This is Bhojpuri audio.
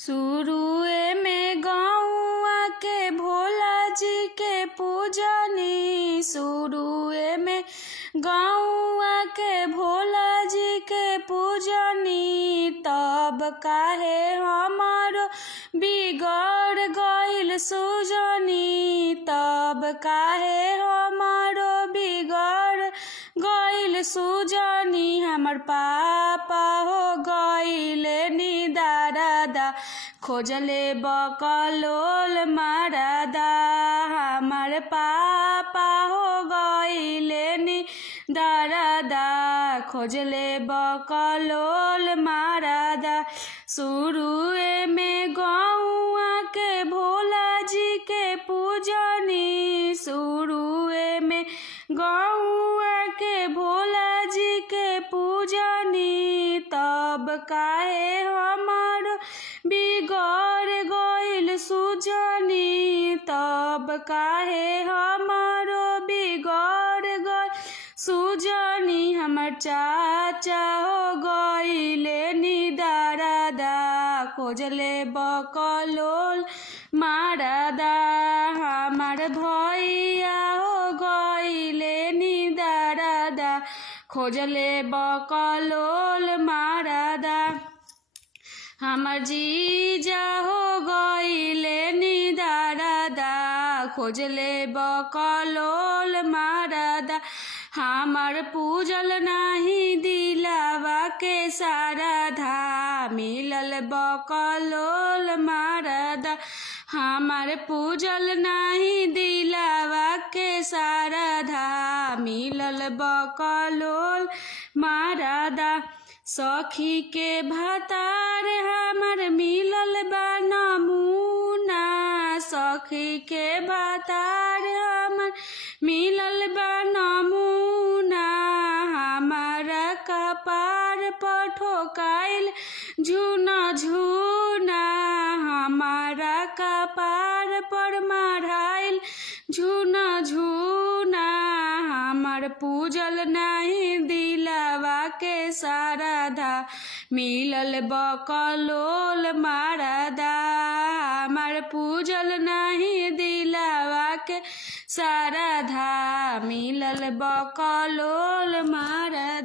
शुरुए में गौआ के भोला जी के पूजनी, शुरुए में गौआ के भोला जी के पूजनी, तब काहे हमारो बिगड़ गइल सुजनी, तब काहे हमारो बिगड़ गइल सुजनी। हमर पापा हो गइले निदारादा, खोजले बकलोल मारादा। हमर पापा हो गइले निदारादा, खोजले बकलोल मारादा। शुरुए में गौआ के भोला जी के पूजनी, शुरुए में गौआ के भोला जी के पूजनी, तब काहे हमारो बिगड़ गइल सुजनी, तब काहे हमारो बिगड़ गइल सुजनी। हमर चाचा हो गइले निदारादा, खोजले बकलोल मारादा। हमर भैया हो गइले निदारादा, खोजले बकलोल मारादा। हमर जीजा हो गइले निदारादा, खोजले बकलोल मारादा। हमर पूजल नाही दिलावा के साराधा, मिलल बकलोल मारादा। हमर पूजल नाही दिलावा के साराधा, मिलल बकलोल मारादा। सखी के भतार हमर मिलल बा नमूना, सखी के भतार हमर मिलल बा नमूना। हमारा कपार पर ठोकाइल झुना झुना, हमारा कपार पर माराइल झुना झुना। हमर पूजल नाही दिलावा के साराधा, मिलल बकलोल मारादा। हमर पूजल नाही दिलावा के साराधा, मिलल बकलोल मारादा।